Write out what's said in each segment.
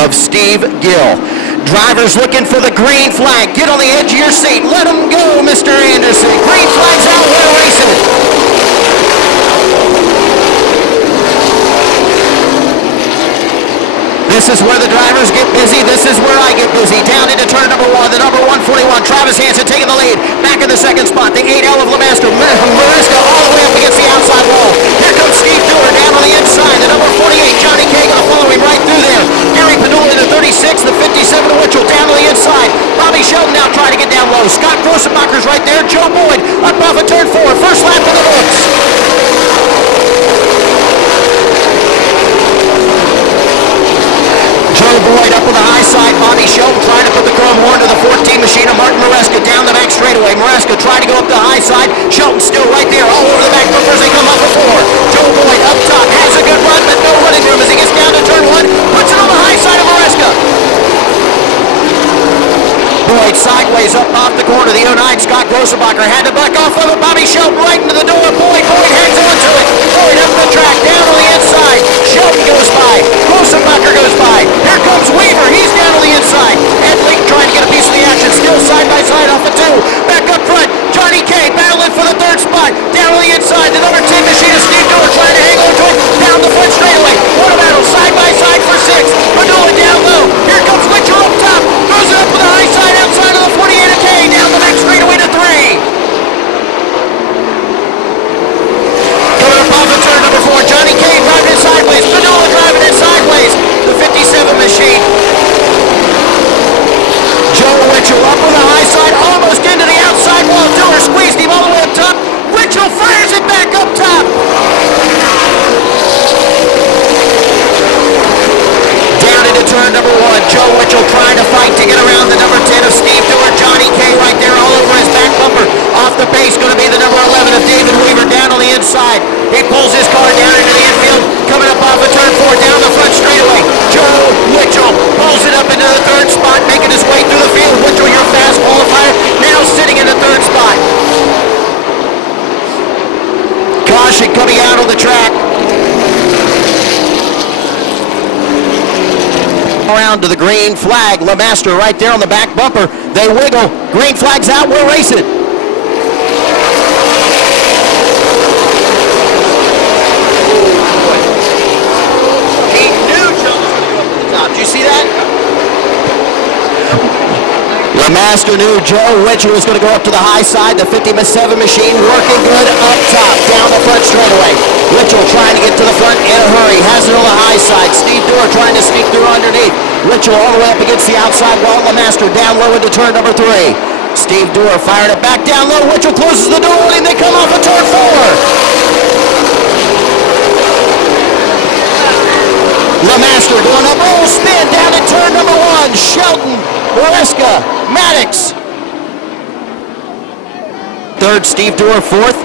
of Steve Gill. Drivers looking for the green flag. Get on the edge of your seat. Let them go, Mr. Anderson. Green flag's out. We're racing. This is where the drivers get busy. This is where I get busy. Down into turn number 1, the number 141, Travis Hansen taking the lead. Back in the second spot, the 8L of LeMaster. Mariska all the way up against the outside wall. Here comes Steve Dewar down on the inside. The number 48, Johnny K, going to follow him right through there. Gary Padula in the 36, the 57 of Winchell down on the inside. Bobby Sheldon now trying to get down low. Scott Grossenbacher's right there. Joe Boyd up off of turn 4. First lap in the books. Joe Boyd up on the high side. Bobby Sheldon trying to put the chrome horn to the 14 machine of Martin Mariska down the back straightaway. Mariska trying to go up the high side. Sheldon still right there all over the back bumpers. They come up before. Joe Boyd up top has a good run, but no running room as he gets down to turn 1. Puts it on the high side of Mariska. Boyd sideways up off the corner. The 09 Scott Grossenbacher had to back off of it. Bobby Sheldon right into the door. Boyd hangs onto it. Boyd up the track, down on the inside. Sheldon goes by. Grossenbacher goes by. Here comes Weaver. He's down on the inside. Ed Link trying to get a piece of the action. Still side by side off of 2. Back up front. Johnny K battling for the 3rd spot. Down on the inside. The number 10 machine of Steve Dewar trying to hang on to it. Down the front straightaway. What a battle. Side by side for 6. Padula down low. Here comes Winchell up top. Throws it up with the high side outside of the 48 of K. Down the back straightaway to 3. Coming up off of turn number 4. Johnny K driving it sideways. Padula driving it sideways. The 57 machine. Joe Winchell up on the high side, almost into the outside wall. Dewar squeezed him all the way up top. Winchell fires it back up top. Down into turn number 1. Joe Winchell trying to fight to get around the number 10 of Steve Dewar. Johnny K right there all over his back bumper. Off the base going to be the number 11 of David Weaver down on the inside. He pulls his car down into the infield. Coming up off of turn 4 down the front straightaway. Joe Winchell pulls it up into the 3rd spot, making his way through the field. Winchell, your fast qualifier, now sitting in the 3rd spot. Caution coming out on the track. Around to the green flag. LeMaster right there on the back bumper. They wiggle. Green flag's out. We're racing. He knew Joe was going to go up to the top. Did you see that? LeMaster knew Joe Winchell was going to go up to the high side. The 57 machine working good up top, down the front straightaway. Winchell trying to get to the front in a hurry. Has it on the high side. Steve Dewar trying to sneak through underneath. Winchell all the way up against the outside wall. LeMaster down low into turn number 3. Steve Dewar fired it back down low. Winchell closes the door and they come off of turn 4. LeMaster going up, roll spin down at turn number 1. Sheldon, Mariska, Maddox. 3rd, Steve Dewar. 4th.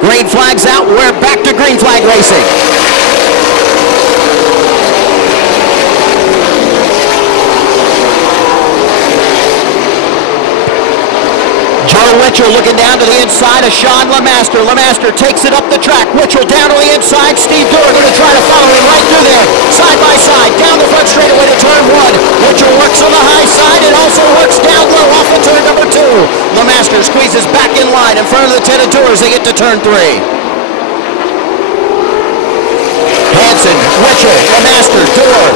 Green flag's out. We're back to green flag racing. Joe Winchell looking down to the inside of Sean LeMaster. LeMaster takes it up the track. Winchell down on the inside. Steve Dewar going to try to follow him right through there. Side by side, down the front straightaway to turn 1. Winchell works on the high side and also works down low off of turn number 2. LeMaster squeezes back in line in front of the 10 of Dewar as they get to turn 3. Hansen, Winchell, LeMaster, Dewar.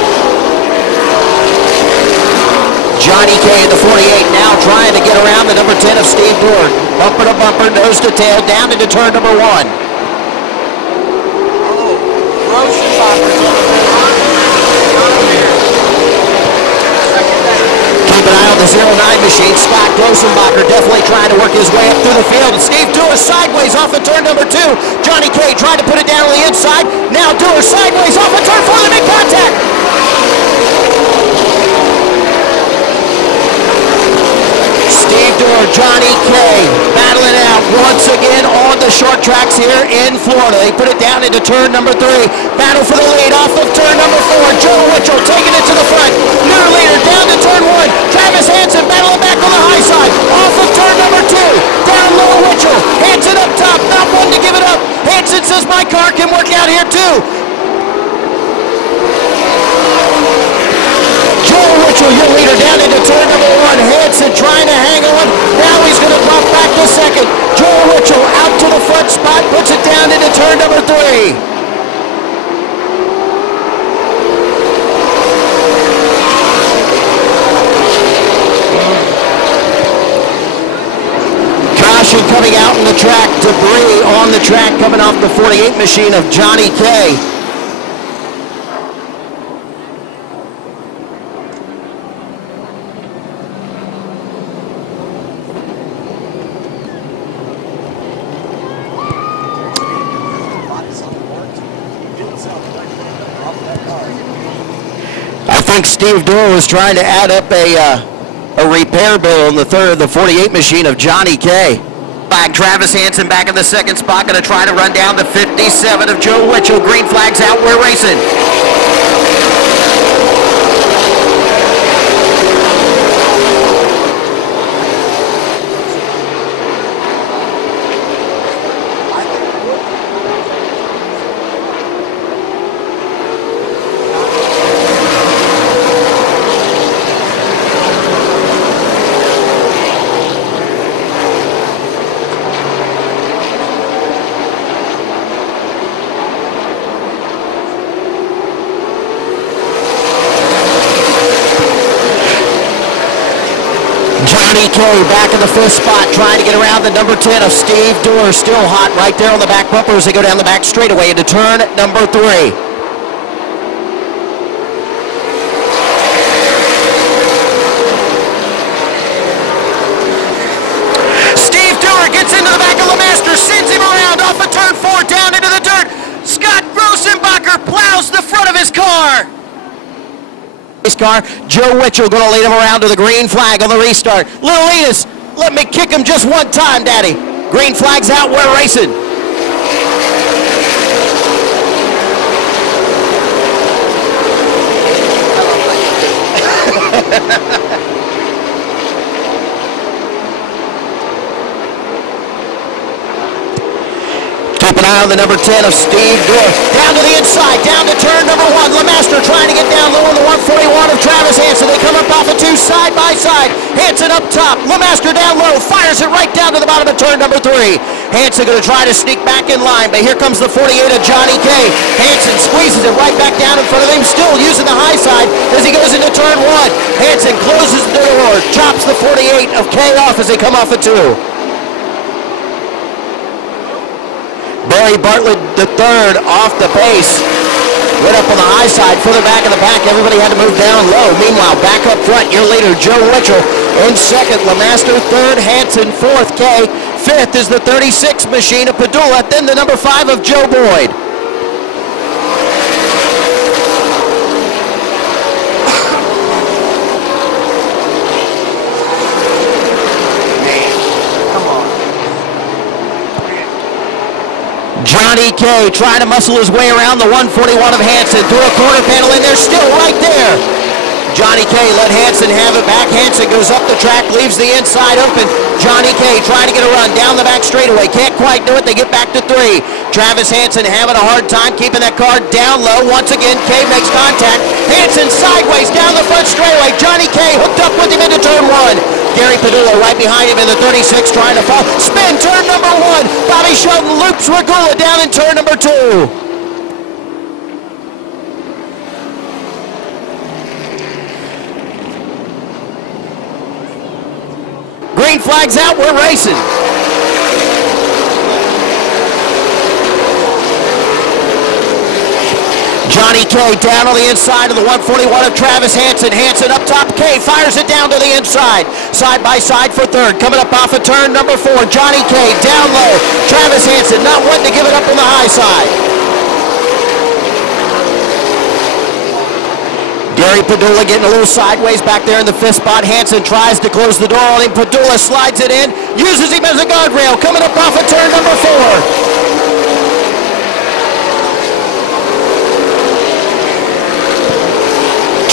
Johnny K in the 48 now trying to get around the number 10 of Steve Dewar. Bumper to bumper, nose to tail, down into turn number 1. Oh, Grossenbacher's on the Keep an eye on the 09 machine. Scott Grossenbacher definitely trying to work his way up through the field. And Steve Dewar sideways off of turn number 2. Johnny K trying to put it down on the inside. Now Dewar sideways off of turn 4. They make contact. Steve Dewar, Johnny K battling out once again on the short tracks here in Florida. They put it down into turn number 3. Battle for the lead off of turn number 4. Joe Winchell taking it to the front. New leader down to turn 1. Travis Hansen battling back on the high side. Off of turn number 2. Down low Winchell. Hansen up top. Not one to give it up. Hansen says my car can work out here too. Hanson trying to hang on. Now he's going to drop back to second. Joe Mitchell out to the front spot, puts it down into turn number 3. Caution coming out in the track. Debris on the track coming off the 48 machine of Johnny K. I think Steve Doyle was trying to add up a repair bill on the 48 machine of Johnny K. Flag Travis Hanson back in the second spot, going to try to run down the 57 of Joe Mitchell. Green flag's out, we're racing. Johnny K back in the 5th spot, trying to get around the number 10 of Steve Doerr. Still hot right there on the back bumper as they go down the back straightaway into turn number 3. Steve Doerr gets into the back of LeMaster, sends him around off of turn 4 down into the dirt. Scott Grossenbacher plows the front of his car. Car. Joe Mitchell going to lead him around to the green flag on the restart. Little Enos, let me kick him just one time, Daddy. Green flag's out, we're racing. Keep an eye on the number 10 of Steve Doerr. Down to the inside, down to turn number 1. LeMaster trying to get down low on the 141 of Travis Hanson. They come up off of 2 side by side. Hanson up top, LeMaster down low, fires it right down to the bottom of turn number 3. Hanson going to try to sneak back in line, but here comes the 48 of Johnny K. Hanson squeezes it right back down in front of him, still using the high side as he goes into turn 1. Hanson closes the door, chops the 48 of K off as they come off of 2. Barry Bartlett III off the pace. Went up on the high side, further back in the pack. Everybody had to move down low. Meanwhile, back up front, your leader, Joe Mitchell. In second, LeMaster. Third, Hanson. Fourth, K. Fifth is the 36 machine of Padula. Then the number 5 of Joe Boyd. Johnny K trying to muscle his way around the 141 of Hanson through a quarter panel, and they're still right there. Johnny K let Hanson have it back. Hanson goes up the track, leaves the inside open. Johnny K trying to get a run down the back straightaway. Can't quite do it. They get back to 3. Travis Hanson having a hard time keeping that car down low. Once again, K makes contact. Hanson sideways down the front straightaway. Johnny K hooked up with him into turn 1. Gary Padula right behind him in the 36 trying to fall. Spin turn number 1. Bobby Shelton loops Regula down in turn number 2. Green flag's out, we're racing. Johnny K down on the inside of the 141 of Travis Hanson. Hanson up top, K fires it down to the inside. Side by side for third. Coming up off of turn number 4. Johnny K down low. Travis Hanson not wanting to give it up on the high side. Gary Padula getting a little sideways back there in the 5th spot. Hanson tries to close the door on him. Padula slides it in, uses him as a guardrail. Coming up off of turn number 4.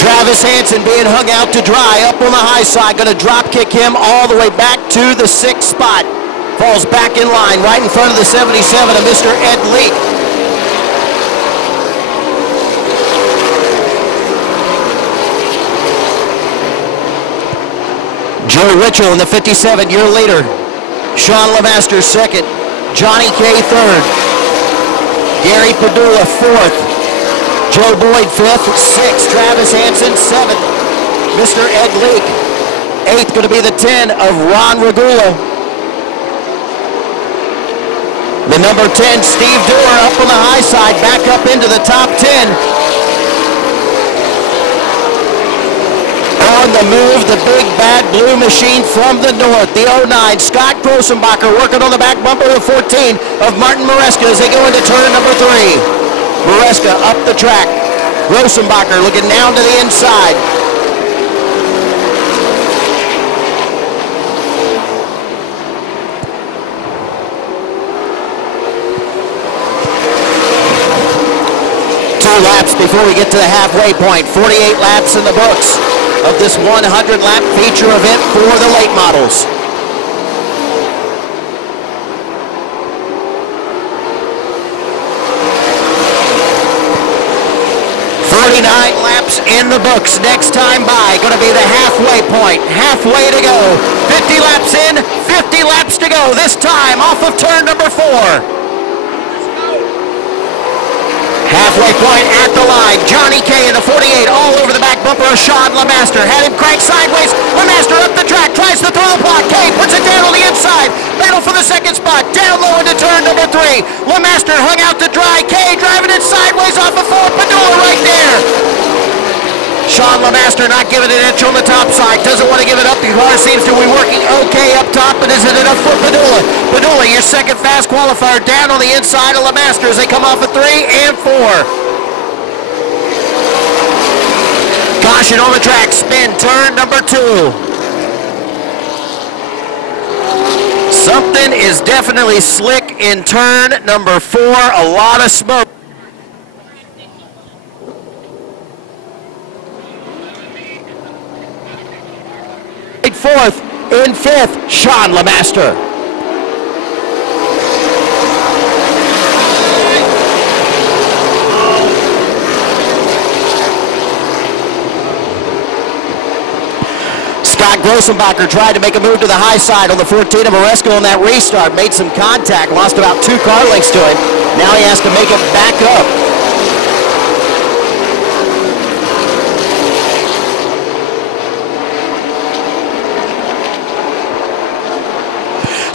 Travis Hanson being hung out to dry up on the high side. Going to drop kick him all the way back to the 6th spot. Falls back in line right in front of the 77 of Mr. Ed Leake. Joe Ritchell in the 57, your leader. Sean LeMaster second. Johnny K third. Gary Padula fourth. Joe Boyd fifth. Sixth, Travis Hansen seventh. Mr. Ed Leak. Eighth going to be the 10 of Ron Regula. The number 10, Steve Dewar, up on the high side, back up into the top 10. On the move, the big bad blue machine from the north, the 09, Scott Grossenbacher working on the back bumper of 14 of Martin Maresca as they go into turn number 3. Maresca up the track. Grossenbacher looking down to the inside. Laps before we get to the halfway point. 48 laps in the books of this 100-lap feature event for the late models. Laps in the books. Next time by, going to be the halfway point. Halfway to go. 50 laps in, 50 laps to go. This time off of turn number 4. Halfway point at the line. Johnny K in the 48 all over the back bumper of Sean LeMaster. Had him crank sideways. LeMaster up the track. Tries to throw the block. K puts it down on the inside. Battle for the second spot. Down low into turn number 3. LeMaster hung out to dry. K driving it sideways off of 4. Padula right there. Sean LeMaster not giving it an inch on the top side. Doesn't want to give it up. The car seems to be working okay up top, but isn't enough for Padula. Padula, your second fast qualifier, down on the inside of LeMaster as they come off of 3 and 4. Caution on the track. Spin. Turn number 2. Something is definitely slick in turn number 4. A lot of smoke. Fourth, in fifth, Sean LeMaster. Scott Grossenbacher tried to make a move to the high side on the 14 of Maresca on that restart. Made some contact, lost about 2 car lengths to him. Now he has to make it back up.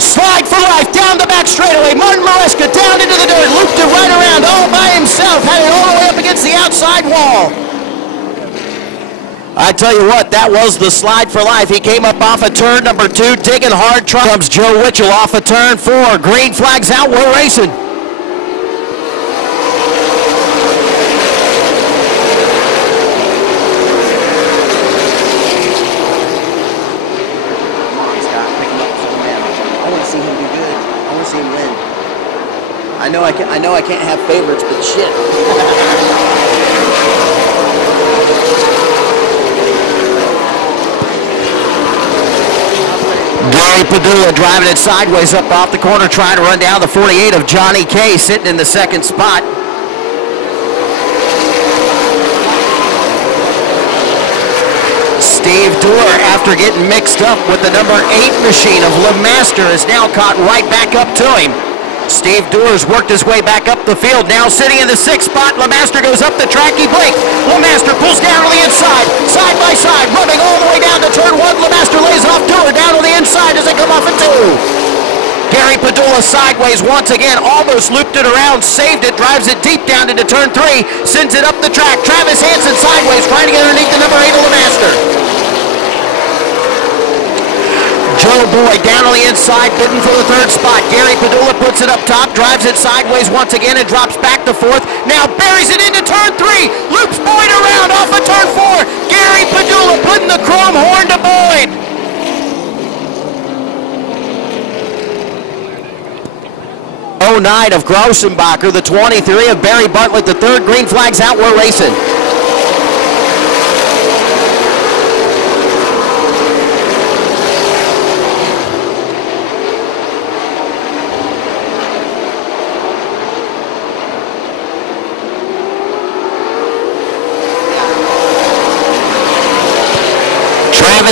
Slide for life, down the back straightaway. Martin Maresca down into the dirt, looped it right around all by himself, had it all the way up against the outside wall. I tell you what, that was the slide for life. He came up off of turn number 2, digging hard. Comes Joe Ritchell off of turn 4. Green flags out, we're racing. I know I can't have favorites, but shit. Gary Padula driving it sideways up off the corner, trying to run down the 48 of Johnny K, sitting in the second spot. Steve Dewar, after getting mixed up with the number 8 machine of LeMaster, is now caught right back up to him. Steve Dewar's worked his way back up the field. Now sitting in the 6th spot. LeMaster goes up the track. He blinked. LeMaster pulls down on the inside. Side by side. Running all the way down to turn 1. LeMaster lays off Dewar down on the inside as they come off at 2. Gary Padula sideways once again. Almost looped it around. Saved it. Drives it deep down into turn 3. Sends it up the track. Travis Hansen sideways. Trying to get underneath the number 8 of LeMaster. Joe Boyd down on the inside, bidding for the 3rd spot. Gary Padula puts it up top, drives it sideways once again and drops back to 4th. Now buries it into turn 3. Loops Boyd around off of turn 4. Gary Padula putting the chrome horn to Boyd. '09 of Grossenbacher, the 23 of Barry Bartlett, the 3rd. Green flags out, we're racing.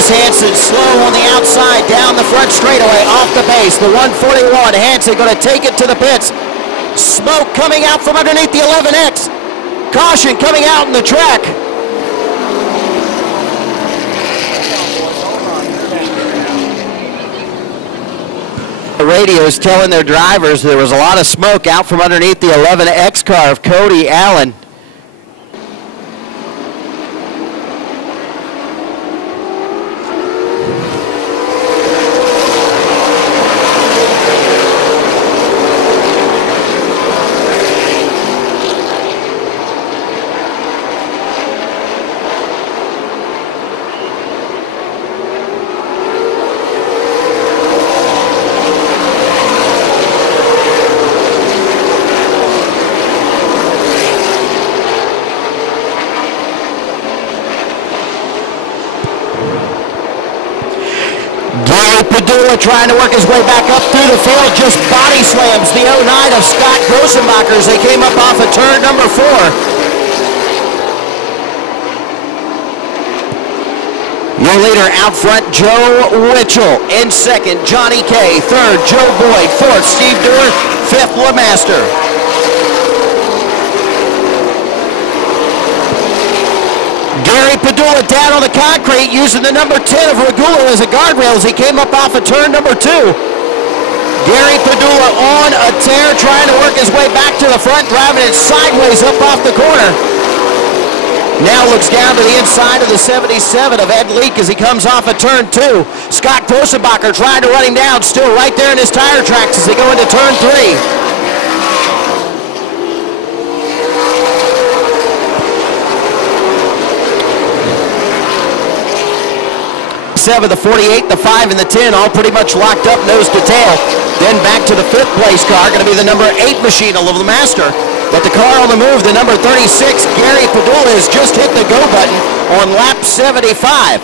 Chase Hansen slow on the outside, down the front straightaway, off the base. The 141, Hansen going to take it to the pits. Smoke coming out from underneath the 11X. Caution coming out in the track. The radio's telling their drivers there was a lot of smoke out from underneath the 11X car of Cody Allen. Trying to work his way back up through the field, just body slams the 09 of Scott Grossenbacher as they came up off of turn number 4. Your leader out front, Joe Witchell. In second, Johnny K. Third, Joe Boyd. Fourth, Steve Dewar. Fifth, LeMaster. Gary Padula down on the concrete using the number 10 of Regula as a guardrail as he came up off of turn number 2. Gary Padula on a tear, trying to work his way back to the front, driving it sideways up off the corner. Now looks down to the inside of the 77 of Ed Leak as he comes off of turn 2. Scott Grossenbacher trying to run him down, still right there in his tire tracks as they go into turn 3. The 48, the 5, and the 10 all pretty much locked up nose to tail. Then back to the 5th place car, going to be the number 8 machine of LeMaster. But the car on the move, the number 36, Gary Padula, has just hit the go button on lap 75.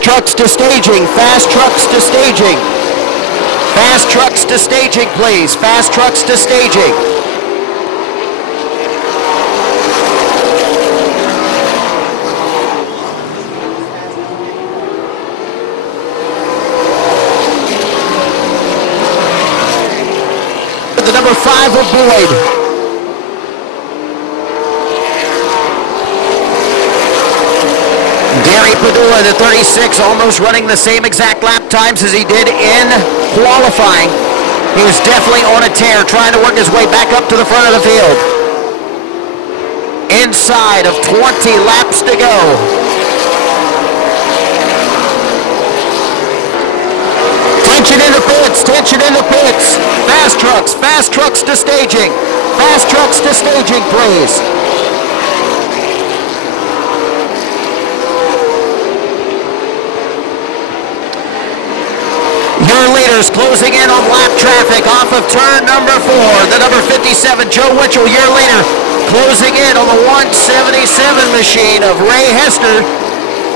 Trucks to staging, fast trucks to staging. Fast trucks to staging, please. Fast trucks to staging. The number 5 of Boyd. Gary Padula, the 36, almost running the same exact lap times as he did in qualifying. He was definitely on a tear, trying to work his way back up to the front of the field. Inside of 20 laps to go. Tension in the pits, tension in the pits. Fast trucks to staging. Fast trucks to staging, please. Your leaders closing in on lap traffic off of turn number 4. The number 57, Joe Witchell, your leader, closing in on the 177 machine of Ray Hester.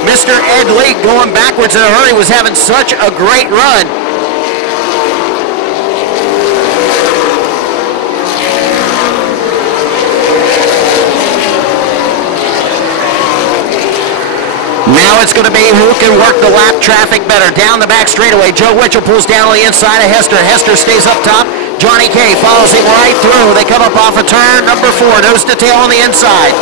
Mr. Ed Leak going backwards in a hurry, was having such a great run. Now it's going to be who can work the lap traffic better. Down the back straightaway, Joe Witchell pulls down on the inside of Hester. Hester stays up top. Johnny K follows him right through. They come up off of turn number 4, nose to tail on the inside.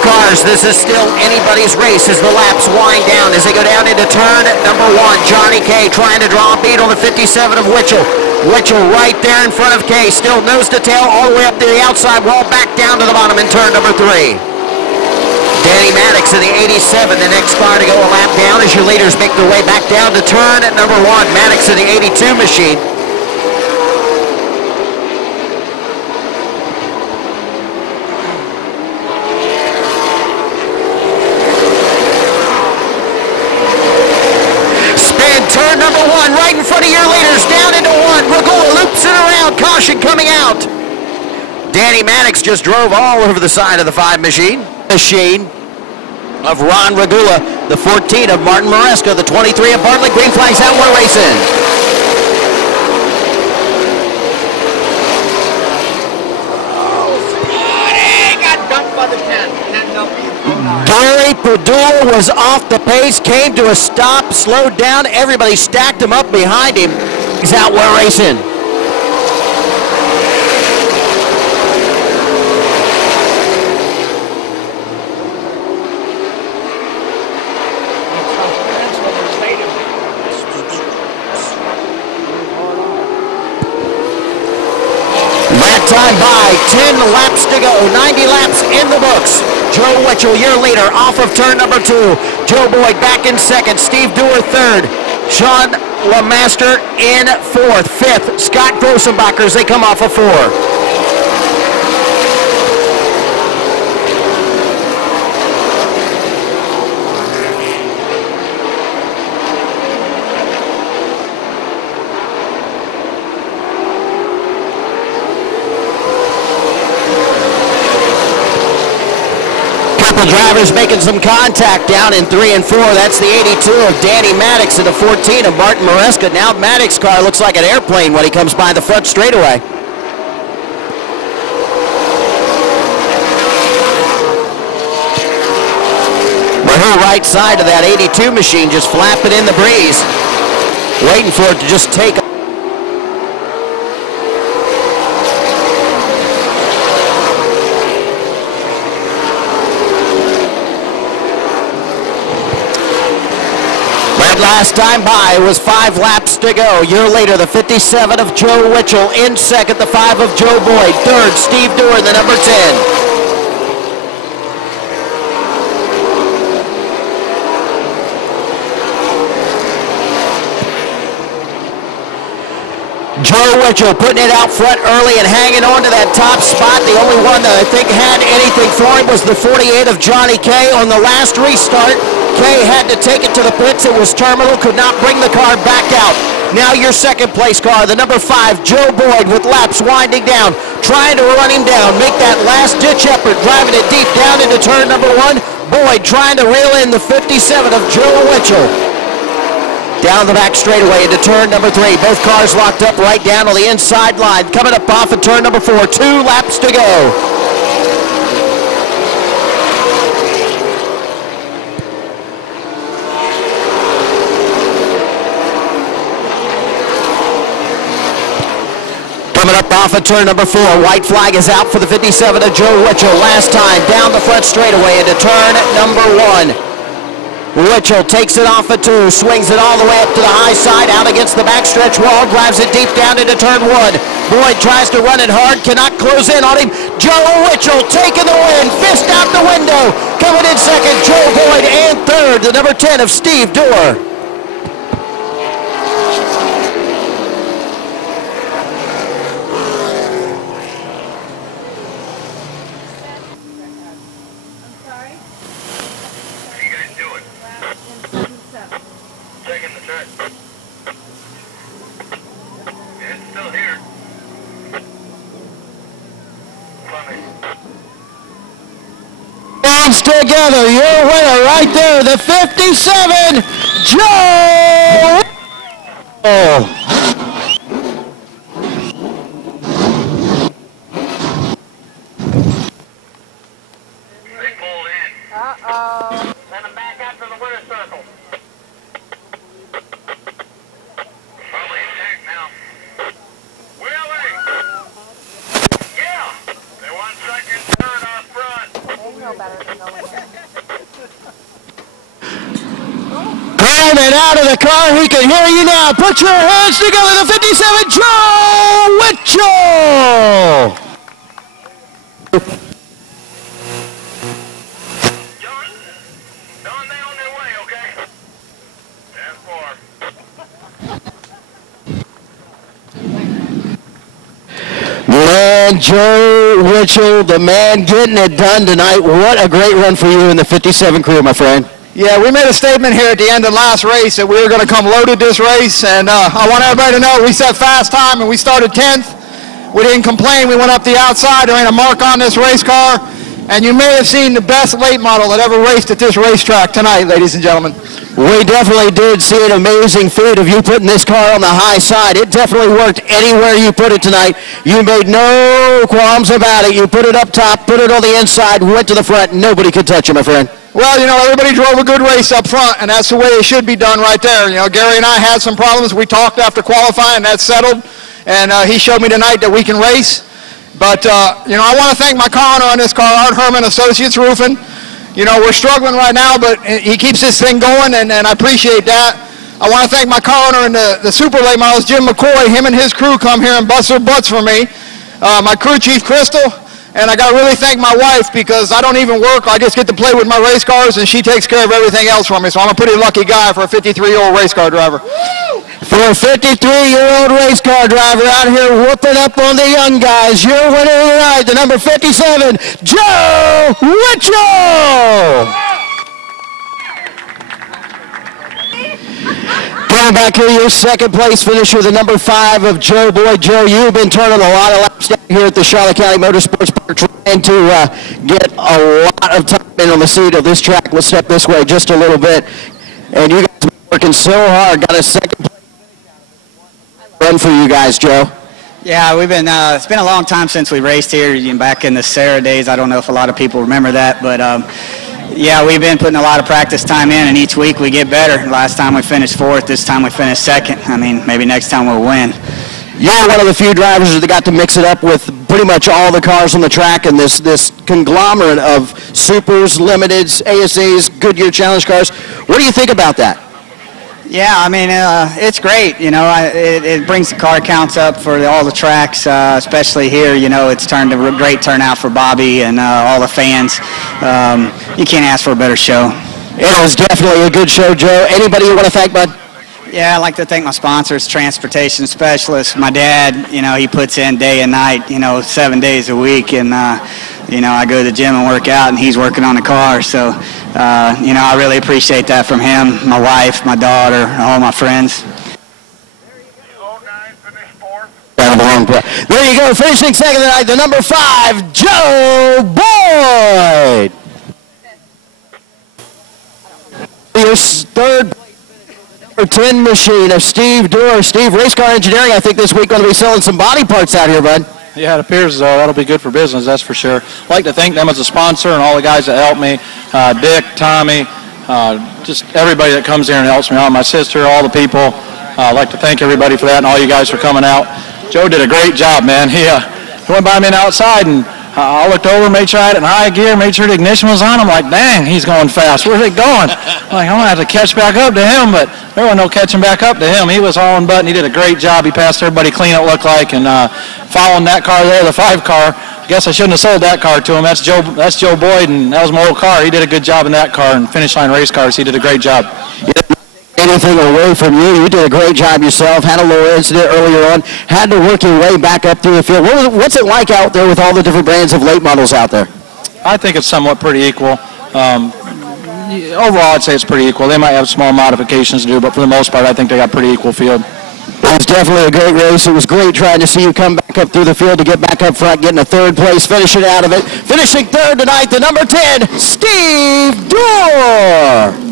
Cars. This is still anybody's race as the laps wind down as they go down into turn number 1. Johnny K trying to draw a beat on the 57 of Witchell. Witchell right there in front of K, still nose to tail all the way up to the outside wall, back down to the bottom in turn number 3. Danny Maddox in the 87, the next car to go a lap down as your leaders make their way back down to turn at number 1. Maddox in the 82 machine. Spin turn number 1 right in front of your leaders, down into 1. Regula loops it around, caution coming out. Danny Maddox just drove all over the side of the 5 machine of Ron Regula, the 14 of Martin Maresca, the 23 of Bartlett. Green flags out, we're racing. Got dumped by the 10. 10 dumped. Gary Padula was off the pace, came to a stop, slowed down. Everybody stacked him up behind him. He's out, we're racing. That time by 10 laps to go, 90 laps in the books. Joe Witchell, your leader, off of turn number 2. Joe Boyd back in second, Steve Dewar third, Sean LeMaster in fourth, fifth, Scott Grossenbachers, they come off of 4. Drivers making some contact down in 3 and 4. That's the 82 of Danny Maddox and the 14 of Martin Maresca. Now Maddox's car looks like an airplane when he comes by the front straightaway. The whole right side of that 82 machine just flapping in the breeze, waiting for it to just take off. Last time by was 5 laps to go. Your leader, the 57 of Joe Witchell. In second, the 5 of Joe Boyd. Third, Steve Dewar, the number 10. Joe Witchell putting it out front early and hanging on to that top spot. The only one that I think had anything for him was the 48 of Johnny Kay. On the last restart, Kay had to take it to the pits. It was terminal, could not bring the car back out. Now your second place car, the number 5, Joe Boyd, with laps winding down, trying to run him down, make that last ditch effort, driving it deep down into turn number 1. Boyd trying to reel in the 57 of Joe Witchell. Down the back straightaway into turn number 3. Both cars locked up right down on the inside line. Coming up off of turn number 4. 2 laps to go. Coming up off of turn number 4. White flag is out for the 57 of Joe Witchell. Last time down the front straightaway into turn number 1. Witchell takes it off of 2, swings it all the way up to the high side, out against the backstretch wall, drives it deep down into turn 1. Boyd tries to run it hard, cannot close in on him. Joe Witchell taking the win, fist out the window. Coming in second, Joe Boyd, and third, the number 10 of Steve Dewar. Together, your winner right there, the 57, Joe. They pulled in. Uh-oh. Send them back out to the winner's circle. Probably intact now. Wheeling! Yeah! They want second, third on front. They know better than no one. Climbing out of the car, he can hear you now. Put your hands together, the 57, Joe Witchell! John man, Joe Mitchell, the man getting it done tonight. What a great run for you in the 57 crew, my friend. Yeah, we made a statement here at the end of last race that we were going to come loaded this race, and I want everybody to know we set fast time and we started 10th. We didn't complain. We went up the outside. There ain't a mark on this race car, and you may have seen the best late model that ever raced at this racetrack tonight, ladies and gentlemen. We definitely did see an amazing feat of you putting this car on the high side. It definitely worked anywhere you put it tonight. You made no qualms about it. You put it up top, put it on the inside, went to the front. Nobody could touch you, my friend. Well, you know, everybody drove a good race up front, and that's the way it should be done right there. You know, Gary and I had some problems. We talked after qualifying, that's settled, and he showed me tonight that we can race. But, you know, I want to thank my car owner on this car, Art Herman Associates Roofing. You know, we're struggling right now, but he keeps this thing going, and I appreciate that. I want to thank my car owner in the super late models, Jim McCoy. Him and his crew come here and bust their butts for me. My crew chief, Crystal. And I got to really thank my wife because I don't even work. I just get to play with my race cars, and she takes care of everything else for me. So I'm a pretty lucky guy for a 53-year-old race car driver. For a 53-year-old race car driver out here whooping up on the young guys, your winner tonight, the number 57, Joe Mitchell. Coming back here, your second place finisher, the number 5 of Joe. Boy, Joe, you've been turning a lot of laps down here at the Charlotte County Motorsports Park, trying to get a lot of time in on the seat of this track. Let's step this way just a little bit. And you guys have been working so hard. Got a second place run for you guys, Joe. Yeah, we've been. It's been a long time since we raced here. Back in the Sarah days, I don't know if a lot of people remember that, but yeah, we've been putting a lot of practice time in, and each week we get better. Last time we finished 4th. This time we finished 2nd. I mean, maybe next time we'll win. You're one of the few drivers that got to mix it up with pretty much all the cars on the track and this conglomerate of Supers, Limiteds, ASAs, Goodyear Challenge cars. What do you think about that? Yeah, I mean, it's great. You know, it brings the car counts up for all the tracks, especially here. You know, it's turned a great turnout for Bobby and all the fans. You can't ask for a better show. It was definitely a good show, Joe. Anybody you want to thank, bud? Yeah, I'd like to thank my sponsors, transportation specialists, my dad. You know, he puts in day and night, you know, 7 days a week. And, you know, I go to the gym and work out, and he's working on the car. So, you know, I really appreciate that from him, my wife, my daughter, all my friends. There you go, finishing second tonight, the number 5, Joe Boyd. Your third number 10 machine of Steve Dorr. Steve, Race Car Engineering, I think this week going to be selling some body parts out here, bud. Yeah, it appears as though that'll be good for business, that's for sure. I'd like to thank them as a sponsor and all the guys that helped me, Dick, Tommy, just everybody that comes here and helps me out, my sister, all the people. I'd like to thank everybody for that and all you guys for coming out. Joe did a great job, man. He went by me outside, and I looked over, made sure I had it in high gear, made sure the ignition was on. I'm like, dang, he's going fast. Where's it going? I'm like, I'm going to have to catch back up to him, but there wasn't no catching back up to him. He was hauling butt, and he did a great job. He passed everybody clean, it looked like, and following that car there, the 5 car, I guess I shouldn't have sold that car to him. That's Joe Boyd, and that was my old car. He did a good job in that car, and Finish Line Race Cars, he did a great job. Anything away from you. You did a great job yourself. Had a little incident earlier on. Had to work your way back up through the field. What's it like out there with all the different brands of late models out there? I think it's somewhat pretty equal. Overall, I'd say it's pretty equal. They might have small modifications to do, but for the most part, I think they got pretty equal field. It was definitely a great race. It was great trying to see you come back up through the field to get back up front, getting a 3rd place, finishing out of it. Finishing 3rd tonight, the number 10, Steve Dorr.